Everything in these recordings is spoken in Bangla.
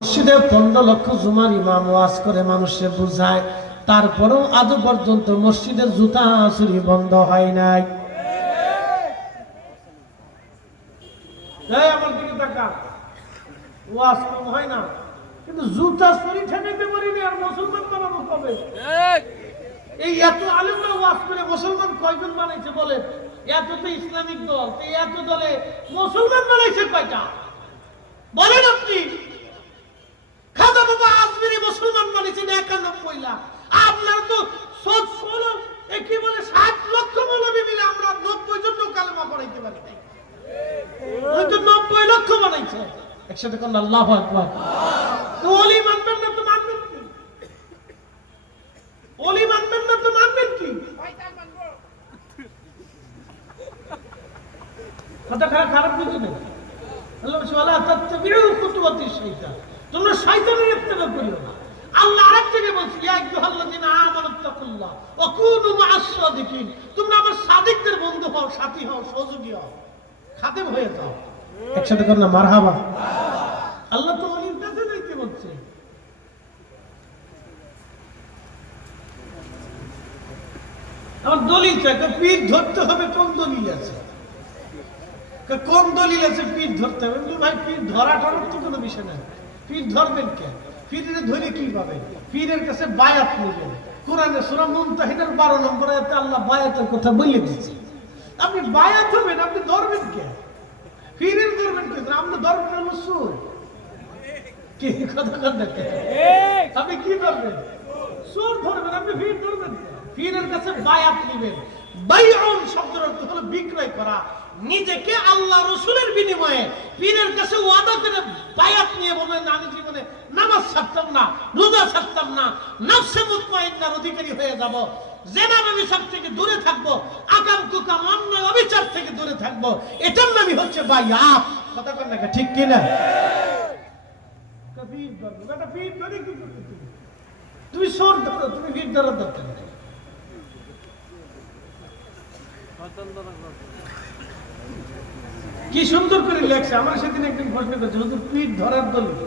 মসজিদে পনেরো লক্ষ জুমার ইমাম ওয়াজ করে মানুষে বুঝায়। তারপরেও আজও পর্যন্ত মসজিদের জুতা চুরি বন্ধ হয় নাই। এই আমার দিকে তাকা। ওয়াজ কম হয় না। কিন্তু জুতা চুরি ঠেকাইতে পারিনি আর মুসলমান কবে এই! এত আলেমরা ওয়াজ করে মুসলমান কয়জন বানাইছে বলে? এত তো ইসলামিক দল এই এত দলে মুসলমান বানাইছে কয়টা? বলেন আপনি। খাজা বাবা আজমিরি মুসলমান মানেছেন একানব্বই লাখ আপনার তো ষোলো একই বলে, ষাট লক্ষ মৌলবী মিলে আমরা নব্বই জন কালেমা পড়াইতে পারি। ওই নব্বই লক্ষ বানাইছে। একসাথে কোন আল্লাহ আকবার তো অলি মানবেন না তো মানবেন কি অলি মানবেন না তো মানবেন কি কথা খারাপ খারাপ কিছু নেই আল্লাহ বলছে, "ওয়ালা তাত্তাবিউ খুতুওয়াতি শাইতান।" তোমরা শয়তানের ইত্তেবা করিও না আল্লাহ আরেক জায়গায় বলছে ইয়া আইয়ুহাল্লাযীনা আমানুত্তাকুল্লাহ ওয়া কুনু মা'আস সাদিকিন আমার সাদিকদের বন্ধু না তো অলির দলিল চাই পীর ধরতে হবে, কোন দলিল আছে? কোন দলিল আছে পীর ধরতে হবে? ভাই পীর ধরা তো কোনো বিষয় নাই। পীর ধরবেন কে? পীরের ধরে কি পাবেন? পীরের কাছে বায়াত নেবেন। কোরআনে সুরা মুমতাহিনের বারো নম্বরে এতে আল্লাহ বায়াতের কথা বলে দিচ্ছে আপনি বায়াত হবেন আপনি ধরবেন কে? পীরের ধরবেন কে? আপনি ধরবেন হলো সুর কি কথা কথা আপনি কি ধরবেন? সুর ধরবেন আপনি পীর ধরবেন কে? পীরের কাছে বায়াত নেবেন। বাইউন শব্দের অর্থ হলো বিক্রয় করা। নিজেকে আল্লাহ রসুলের বিনিময়ে পীরের কাছে ওয়াদা করে বায়াত নিয়ে বলবেন আমি নামাজ ছাড়তাম না, রোজা ছাড়তাম না, নফসে মুতমাইন্নার অধিকারী হয়ে যাব। জেনা ব্যবসার থেকে দূরে থাকব কুকাম অন্যায় অবিচার থেকে দূরে থাকব এটার নামই হচ্ছে কথা কর ঠিক কিনা? তুমি ধরো তুমি ভিড় কি সুন্দর করে লেখছে, আমার সেদিন একদিন প্রশ্ন করছে পীর ধরার দল কি?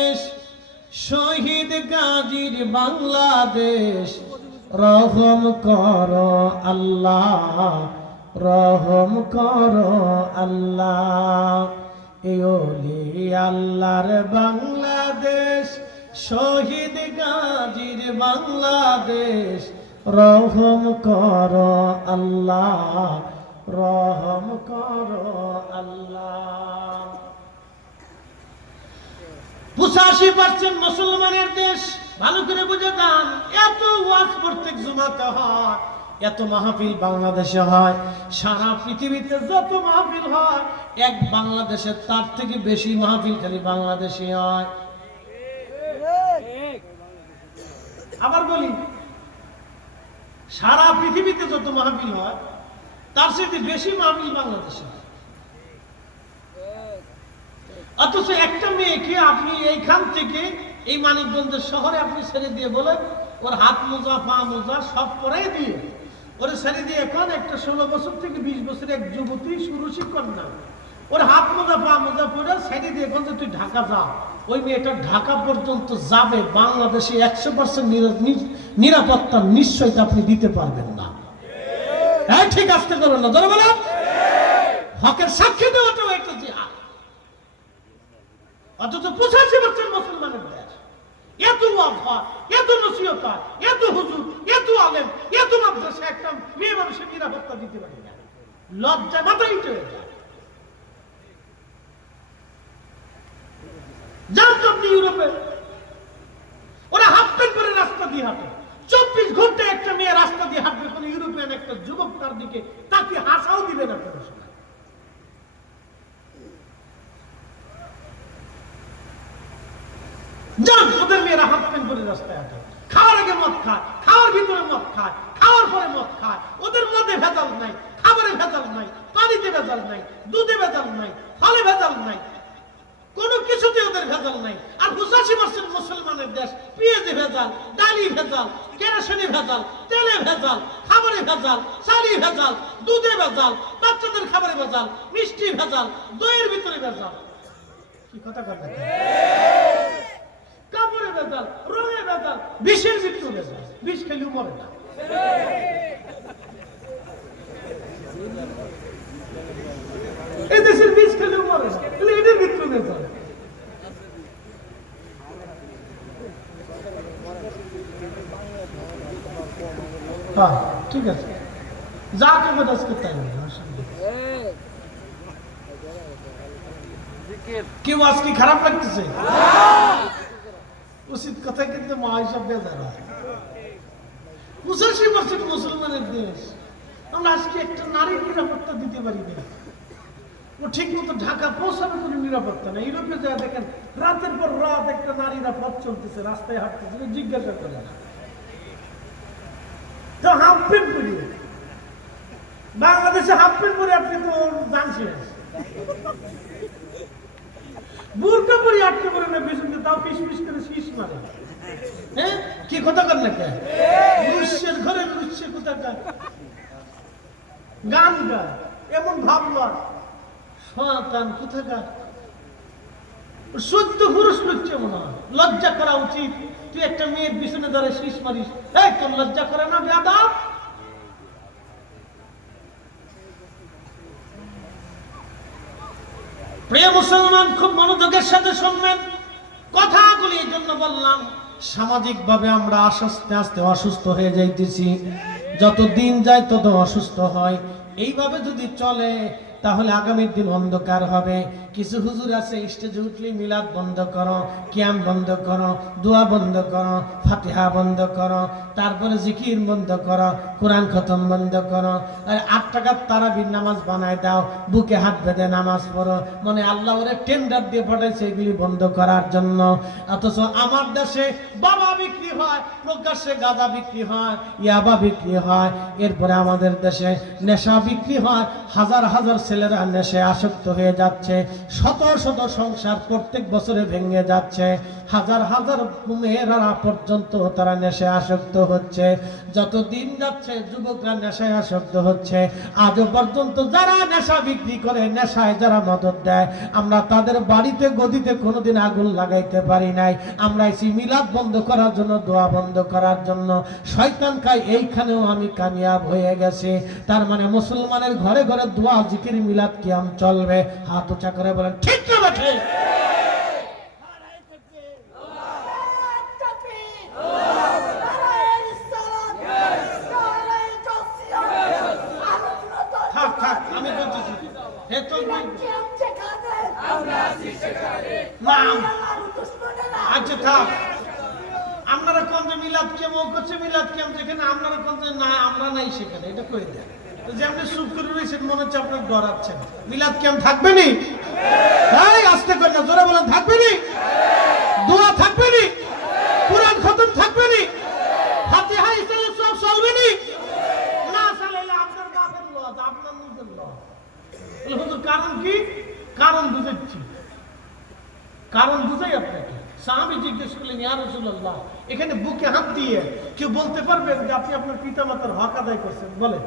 শহীদ গাজীর বাংলাদেশ, রহম কর আল্লাহ, রহম কর আল্লাহ। ইয়োলি আল্লাহর বাংলাদেশ, শহীদ গাজীর বাংলাদেশ, রহম কর আল্লাহ, রহম কর আল্লাহ। পঁচাশি পার্সেন্ট মুসলমানের দেশ, ভালো করে বুঝে যান এত ওয়াজ প্রত্যেক জুমাতে হয়, এত মাহফিল বাংলাদেশে হয়, সারা পৃথিবীতে যত মাহফিল হয়, এক বাংলাদেশে তার থেকে বেশি মাহফিল খালি বাংলাদেশে হয়। আবার বলি, সারা পৃথিবীতে যত মাহফিল হয়, তার সাথে বেশি মাহফিল বাংলাদেশে হয়। অথচ একটা মেয়েকে আপনি এইখান থেকে এই মানিকগঞ্জের শহরে আপনি ছেড়ে দিয়ে বলেন ওর হাত মোজা, পা মোজা সব পরাই দিয়ে ওরে ছেড়ে দিয়ে এখন একটা ষোলো বছর থেকে বিশ বছরের এক যুবতী সুরসী কন্যা। ওর হাত মোজা, পা মোজা পরে ছেড়ে দিয়ে এখন যে তুই ঢাকা যা, ওই মেয়েটা ঢাকা পর্যন্ত যাবে, বাংলাদেশে একশো পার্সেন্ট নিরাপত্তা নিশ্চয়তা আপনি দিতে পারবেন না। হ্যাঁ ঠিক আসতে করবেন না ধরে বলেন হকের সাক্ষী জিহাদ অথচ পঁচাশি বছর মুসলমানের দেশ এত এত এত হুজুর, এত আলেম, এত মাদ্রাসা, একটা মেয়ে মানুষের নিরাপত্তা দিতে পারি না। লজ্জা মাথায় চলে যায়। ইউরোপে ওরা হাফ চব্বিশ ঘণ্টা একটা মেয়ে রাস্তা দিয়ে হাঁটবে কোনো ইউরোপিয়ান একটা যুবক তার দিকে, তাকে হাসাও দিবে না যান মেয়েরা হাফ প্যান্ট করে রাস্তায় হাঁটে আগে মদ খায়, খাওয়ার ভিতরে মদ খায়, খাওয়ার পরে মদ খায়। ওদের মধ্যে ভেজাল নাই, খাবারে ভেজাল নাই, পানিতে ভেজাল নাই, দুধে ভেজাল নাই, ফলে ভেজাল নাই। কোনো কিছুতে ওদের ভেজাল নাই। আর পঁচাশি পার্সেন্ট মুসলমানের দেশ পেঁয়াজে ভেজাল, ডালি ভেজাল, কেরাসিনি ভেজাল, তেলে ভেজাল, খাবারে ভেজাল, চালি ভেজাল, দুধে ভেজাল, বাচ্চাদের খাবারে ভেজাল, মিষ্টি ভেজাল, দইয়ের ভিতরে ভেজাল। কি কথা কথা কাপড়ে ভেজাল রঙে ভেজাল বিষের ভিতরে ভেজাল বিষ খেলেও মরে না এই দেশের বীজ খেলেও মরে না তাহলে এটার ভিতরে ভেজাল হ্যাঁ ঠিক আছে যা কেমন আজকে তাই হবে, অসুবিধা নেই। কেউ আজকে খারাপ লাগতেছে উচিত কথা কিন্তু মা হিসাব বেজার পঁচাশি পার্সেন্ট মুসলমানের দেশ। আমরা আজকে একটা নারীর নিরাপত্তা দিতে পারি না। ও ঠিক মতো ঢাকা পৌঁছানো কোনো নিরাপত্তা না ইউরোপে যা দেখেন, রাতের পর রাত একটা নারীরা পথ চলতেছে, রাস্তায় হাঁটতেছে জিজ্ঞাসা করে তো হাফ পরি বাংলাদেশে হাফ প্যান্ট পরে আপনি তো জানছেন বুরকা পরি আটকে পরে না তাও পিস করে শীষ মারে। হ্যাঁ কি কথা কর না ঘরে গান গায় এমন সন্তান সত্য পুরুষ লুচ্ছে মনে হয়। লজ্জা করা উচিত। তুই একটা মেয়ের পিছনে ধরে শীষ মারিস। এই, তোর লজ্জা করে না, বেয়াদব? প্রিয় মুসলমান, খুব মনোযোগের সাথে শুনবেন। কথাগুলি এই জন্য বললাম, সামাজিকভাবে আমরা আস্তে আস্তে অসুস্থ হয়ে যাইতেছি। যত দিন যায় তত অসুস্থ হয়। এইভাবে যদি চলে, তাহলে আগামীর দিন অন্ধকার হবে। কিছু হুজুর আছে স্টেজে উঠলে মিলাদ বন্ধ করো, ক্যাম বন্ধ করো, দোয়া বন্ধ করো, ফাতিহা বন্ধ করো, তারপরে জিকির বন্ধ করো, কোরআন খতম বন্ধ করো। আর আট টাকার তারাবির নামাজ বানায় দাও, বুকে হাত বেঁধে নামাজ পড়ো। মানে আল্লাহ ওরে টেন্ডার দিয়ে পাঠাইছে এগুলি বন্ধ করার জন্য। অথচ আমার দেশে বাবা বিক্রি হয়, প্রকাশ্যে গাঁদা বিক্রি হয়, ইয়াবা বিক্রি হয়। এরপরে আমাদের দেশে নেশা বিক্রি হয়, হাজার হাজার ছেলেরা নেশে আসক্ত হয়ে যাচ্ছে। শত শত সংসার প্রত্যেক বছরে ভেঙে যাচ্ছে। হাজার হাজার মেয়েরা পর্যন্ত তারা নেশে আসক্ত হচ্ছে। যত দিন যাচ্ছে যুবকরা নেশায় আসক্ত হচ্ছে। আজও পর্যন্ত যারা নেশা বিক্রি করে, নেশায় যারা মদত দেয়, আমরা তাদের বাড়িতে গদিতে কোনোদিন আগুন লাগাইতে পারি নাই। আমরা এসি মিলাদ বন্ধ করার জন্য, দোয়া বন্ধ করার জন্য, শয়তান খায় এইখানেও আমি কামিয়াব হয়ে গেছি। তার মানে মুসলমানের ঘরে ঘরে দোয়া, জিকির, মিলাদ কিয়াম চলবে। হাত উঁচা করে বলেন, ঠিক না হে আচ্ছা থাক। আপনারা মিলাদ করছে যেখানে আপনারা না, আমরা নাই সেখানে, এটা যে আপনি করে মনে হচ্ছে আপনার মিলাদ কেমন থাকবে নি? এই আস্তে করে না জোরে বলেন থাকবে নি দোয়া থাকবে নি কোরআন খতম থাকবে নি ফাতিহা ইসলাম সব চলবে নি না চালাইলে আপনার বাপের লজ, আপনার নিজের লজ। কারণ কি? কারণ বুঝাচ্ছি। কারণ বুঝাই আপনাকে। সাহাবি জিজ্ঞেস করলেন, ইয়া রাসূলুল্লাহ, এখানে বুকে হাত দিয়ে কেউ বলতে পারবেন যে আপনি আপনার পিতামাতার হক আদায় করছেন? বলেন,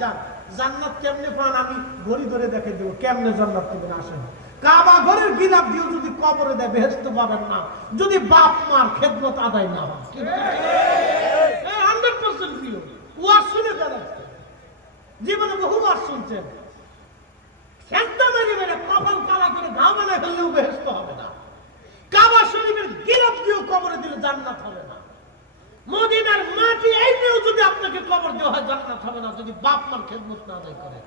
যান। জান্নাত কেমনে পান আমি ঘড়ি ধরে দেখে দেবো, কেমনে জান্নাত পাবেন আসেন কাবা ঘরের গিলাপ দিয়েও যদি কবরে দেয় বেহেস্ত পাবেন না। যদি বাপ, মার খেদমত আদায় না হয় পার্সেন্ট প্রিয়। ওয়াজ শুনে তারা জীবনে বহু ওয়াজ শুনছেন। মেরে মেরে কপাল কালা করে ঘা বানায় ফেললেও বেহেস্ত হবে না। কাবা শরীফের গিলাপ দিয়েও কবরে দিলে জান্নাত হবে না। মদিনার মাটি এই নিয়েও যদি আপনাকে কবর দেওয়া হয় জান্নাত হবে না যদি বাপ মার খেদমত না আদায় করে।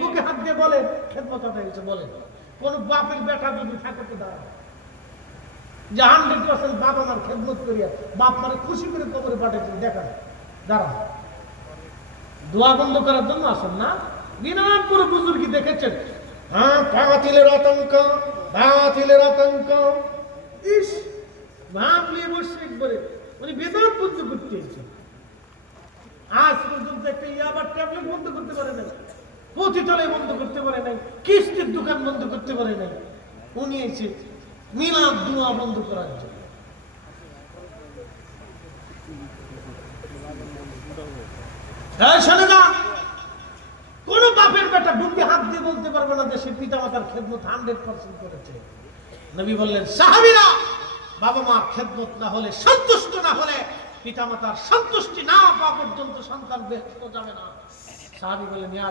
বুকে হাত দিয়ে বলেন খেদমত আদায় হয়েছে বলেন কোন বাপের বেটা যদি থাকে তো দাঁড়ায় যে হান্ড্রেড পার্সেন্ট বাবা মার খেদমত করিয়া বাপ মারে খুশি করে কবরে পাঠাইছে দেখান দাঁড়া দোয়া বন্ধ করার জন্য আসেন না। দিনাজপুর বুজুর্গি দেখেছেন? হ্যাঁ বাতিলের আতঙ্ক বাতিলের আতঙ্ক। ইস একবারে। উনি বেদন বন্ধ করতে এসেছে। আজ পর্যন্ত একটা ইয়াবার ট্যাবলেট বন্ধ করতে পারে নাই। পতিতলে বন্ধ করতে পারে নাই। কিস্তির দোকান বন্ধ করতে পারে নাই। উনি এসে মিলাদ দুয়া বন্ধ করার জন্য। হ্যাঁ না। কোন বাপের বেটা বুদ্ধি হাত দিয়ে বলতে পারবে না যে সে পিতা মাতার খেদমত হান্ড্রেড পার্সেন্ট করেছে। নবী বললেন, সাহাবিরা, বাবা মা খেদমত না হলে সন্তুষ্ট না হলে পিতা মাতার সন্তুষ্টি না পাওয়া পর্যন্ত সন্তান বেহেস্ত যাবে না। সাহাবি বললেন, ইয়া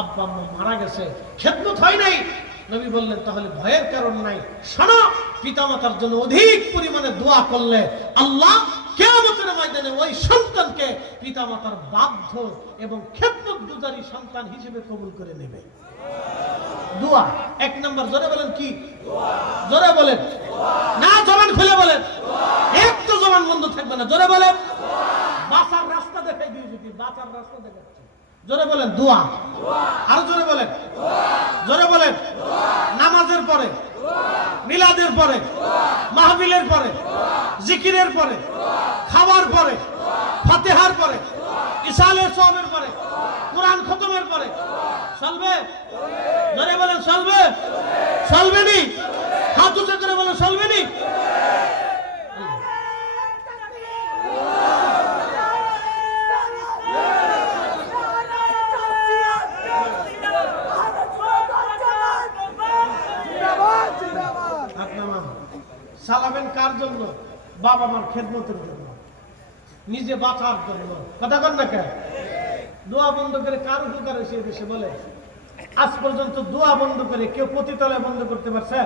আব্বা আম্মা মারা গেছে, খেদমত হয় নাই? নবী বললেন, তাহলে ভয়ের কারণ নাই। শোনো, পিতামাতার জন্য অধিক পরিমাণে দোয়া করলে আল্লাহ কেয়ামতের ময়দানে ওই সন্তানকে পিতামাতার বাধ্য এবং খেদমত গুজারি সন্তান হিসেবে কবুল করে নেবে। দোয়া, এক নম্বর, জোরে বলেন কি? জোরে বলেন। না, জবান বলেন। এক জবান বন্ধ থাকবে না। জোরে বলেন। বাঁচার রাস্তা দেখাই দিয়ে যদি বাঁচার রাস্তা দেখাচ্ছে। জোরে বলেন, দোয়া। আর জোরে বলেন। জোরে বলেন। নামাজের পরে, মিলাদের পরে মাহবিলের পরে, জিকিরের পরে, খাওয়ার পরে, ফাতেহার পরে ইসালের সবের পরে, কোরআন খতমের পরে। চলবে? জোরে বলেন, চলবে? চলবে নি? হাত উঁচু করে বলেন, চলবে নি? চালাবেন কার জন্য? বাবা মার খেদমতের জন্য। নিজে বাঁচার জন্য। কথা কন না কেন? দোয়া বন্ধ করে কার উপকার হয়েছে দেশে বলে? আজ পর্যন্ত দোয়া বন্ধ করে কেউ পতিতলায় বন্ধ করতে পারছে?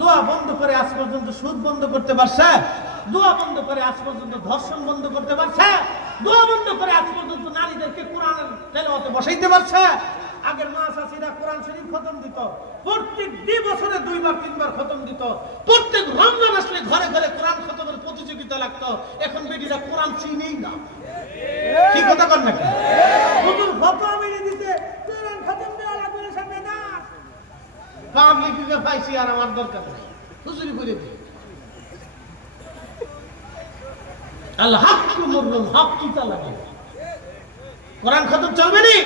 দোয়া বন্ধ করে আজ পর্যন্ত সুদ বন্ধ করতে পারছে? দোয়া বন্ধ করে আজ পর্যন্ত ধর্ষণ বন্ধ করতে পারছে? দোয়া বন্ধ করে আজ পর্যন্ত নারীদেরকে তেলাওয়াতে বসাইতে পারছে? আগের মা চাষিরা কোরআন শরীফ খতম দিত। প্রত্যেক দুই বছরে দুইবার তিনবার খতম দিত। প্রত্যেক রমজান আসলে ঘরে ঘরে কোরআন খতমের প্রতিযোগিতা লাগতো। এখন বেটিরা কোরআন চিনেই না। কি কথা কর না হুজুর ফতোয়া মেরে দিতে কোরআন খতম দেওয়া লাগবে না সামনে না। পাবলিককে পাইছি আর আমার দরকার নেই। হুজুরি করে দিই। আল্লাহ হাক মরলুম কোরআন খতম চলবে নি?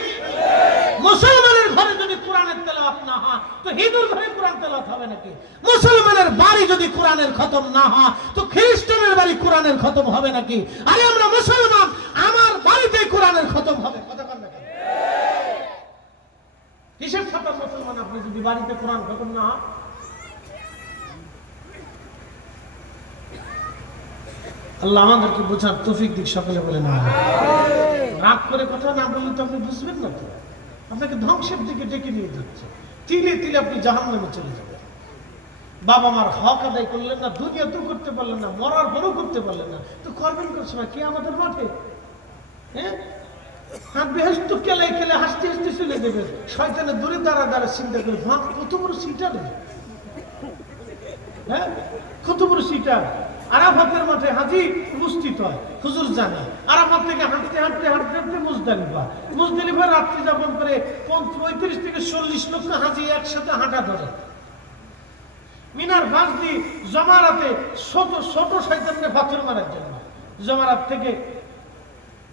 মুসলমানের ঘরে যদি কোরআনের তেলাওয়াত না হয়, তো হিন্দুর ঘরে কোরআন তেলাওয়াত হবে নাকি? মুসলমানের বাড়ি যদি কোরআনের খতম না হয়, তো খ্রিস্টানের বাড়ি কোরআনের খতম হবে নাকি? আরে আমরা মুসলমান, আমার বাড়িতে কোরআনের খতম হবে, কথা কিসের মুসলমান আপনি যদি বাড়িতে কোরআন খতম না আল্লাহ আমাদেরকে বোঝার তৌফিক দিক সকলে বলে না। রাগ করে কথা না বললে তো আপনি বুঝবেন না তো। আপনাকে ধ্বংসের দিকে ডেকে নিয়ে যাচ্ছে। তিলে তিলে আপনি জাহান নামে চলে যাবেন। বাবা মার হক আদায় করলেন না দুনিয়াতেও করতে পারলেন না, মরার পরও করতে পারলেন না। তো করবেন করছে না কি আমাদের মাঠে হ্যাঁ? হাসতে হাসতে চলে দূরে কত বড় সিটার হ্যাঁ? কত বড় সিটার আরাফাতের মাঠে হাজি উপস্থিত হয়। হুজুর জানে, আরাফাত থেকে হাঁটতে হাঁটতে হাঁটতে হাঁটতে মুজদালিফা। মুজদালিফা রাত্রি যাপন করে পঁয়ত্রিশ- থেকে চল্লিশ লক্ষ হাজি একসাথে হাঁটা ধরে। মিনার ফাঁস দিয়ে জমারাতে ছোট ছোট শৈতানকে পাথর মারার জন্য। জমারাত থেকে,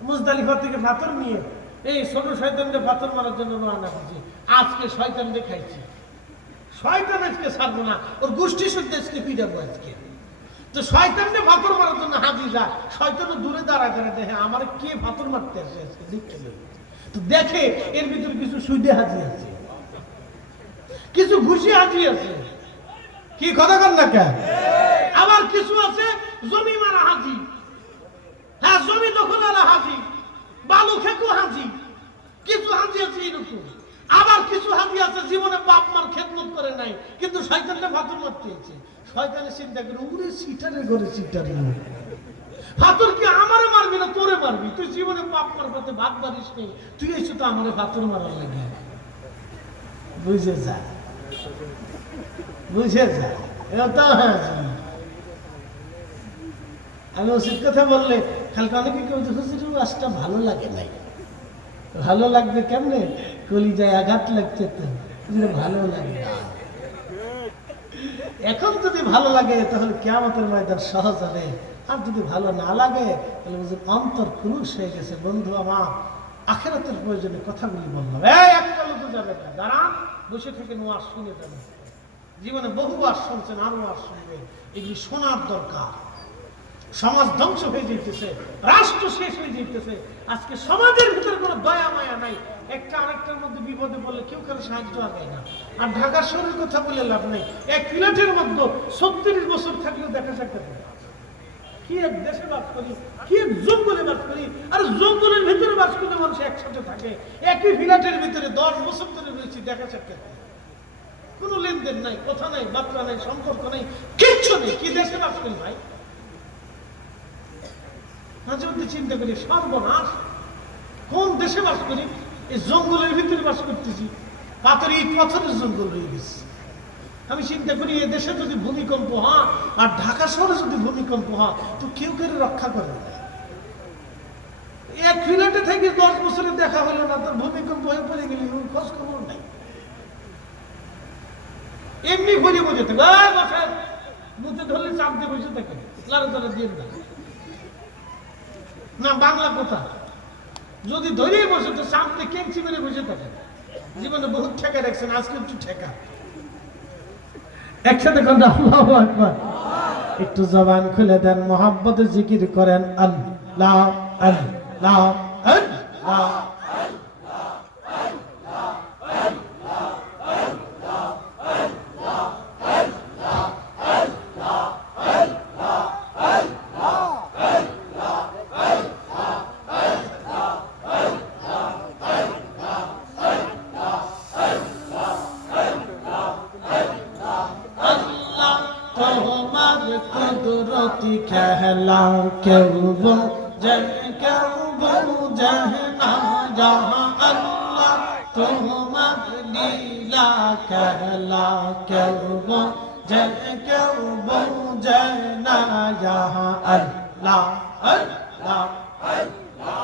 মুজদালিফা থেকে পাথর নিয়ে এই ছোট শয়তানকে পাথর মারার জন্য রওনা করছি আজকে শয়তান দেখাইছি। শয়তান আজকে ছাড়বো না, ওর গোষ্ঠী শুদ্ধ আজকে পিটাবো আজকে। তো দূরে দেখে, আমার কে মারতে দেখে এর ভিতরে কিছু সুদে হাজি আছে। কিছু ঘুষি হাজি আছে। কি কথা কর না কেন? আবার কিছু আছে জমি মারা হাজি। হ্যাঁ জমি দখল হাজি। বালু খেকু হাজি। কিছু হাজি আছে এরকম। আবার কিছু হাজি আছে, জীবনে বাপ মার খেদমত করে নাই, কিন্তু শয়তানটা ভাতুর মারতে হয়েছে শয়তানের চিন্তা করে উড়ে সিটারে ঘরে সিটারে ফাতর কি আমারে মারবি না তোরে মারবি? তুই জীবনে বাপ মার পথে ভাত মারিস নেই তুই এসে তো আমারে ফাতর মারার লাগে। বুঝে যা। বুঝে যা। এটা হ্যাঁ আমি ওষুধ কথা বললে কালকে অনেকে কেউ হুজুর, আজটা ভালো লাগে নাই। ভালো লাগবে কেমনে? কলিজায় আঘাত লাগছে তো ভালো লাগে। এখন যদি ভালো লাগে, তাহলে কেমতের ময়দান সহজ হবে। আর যদি ভালো না লাগে, তাহলে অন্তর খুলুস হয়ে গেছে। বন্ধু আমার, আখেরাতের প্রয়োজনে কথাগুলি বললাম। একটা লোক যাবে না। দাঁড়ান বসে থেকে নোয়াজ শুনে যাবেন জীবনে বহুবার শুনছেন, আরও আর শুনবেন এগুলি শোনার দরকার। সমাজ ধ্বংস হয়ে যেতেছে রাষ্ট্র শেষ হয়ে যেতেছে আজকে সমাজের ভিতরে কোনো দয়া মায়া নাই। একটা আরেকটার মধ্যে বিপদে পড়লে কেউ কারও সাহায্য আগায় না। আর ঢাকা শহরের কথা বলে লাভ নেই। এক প্লেটের মধ্যে সত্তরিশ বছর থাকলেও দেখা দেশে বাস করি আর ভিতরে দশ বছর ধরে দেখা সাক্ষাৎ কোনো লেনদেন নাই, কথা নাই, বার্তা নাই, সম্পর্ক নেই, কিচ্ছু নেই। কি দেশে বাস করি ভাই? মাঝে মধ্যে চিন্তা করি, সর্বনাশ। কোন দেশে বাস করি? এই জঙ্গলের ভিতরে বাস করতেছি। পাথর ইট পাথরের জঙ্গল হয়ে গেছে। আমি চিন্তা করি এ দেশে যদি ভূমিকম্প হয় আর ঢাকা শহরে যদি ভূমিকম্প হয়, তো কেউ কেউ রক্ষা করে এক ফ্ল্যাটে থেকে দশ বছরে দেখা হলো না তার ভূমিকম্প হয়ে পড়ে গেলি খোঁজ খবর নাই। এমনি ঘুরে বসে থাকে। মুখে ধরলে চাপ দিয়ে বসে থাকে। লারে তারা দিয়ে না, বাংলা কথা। যদি ধরেই বসে, তো সামনে কেঞ্চি মেরে বসে থাকে। জীবনে বহুত ঠেকা রাখছেন আজকে একটু ঠেকা। একসাথে কথা আল্লাহ আকবার। একটু জবান খুলে দেন মোহাম্মদ জিকির করেন আল্লাহ আল্লাহ আল্লাহ তোমার কুদরতি খেলা কেউ বোঝে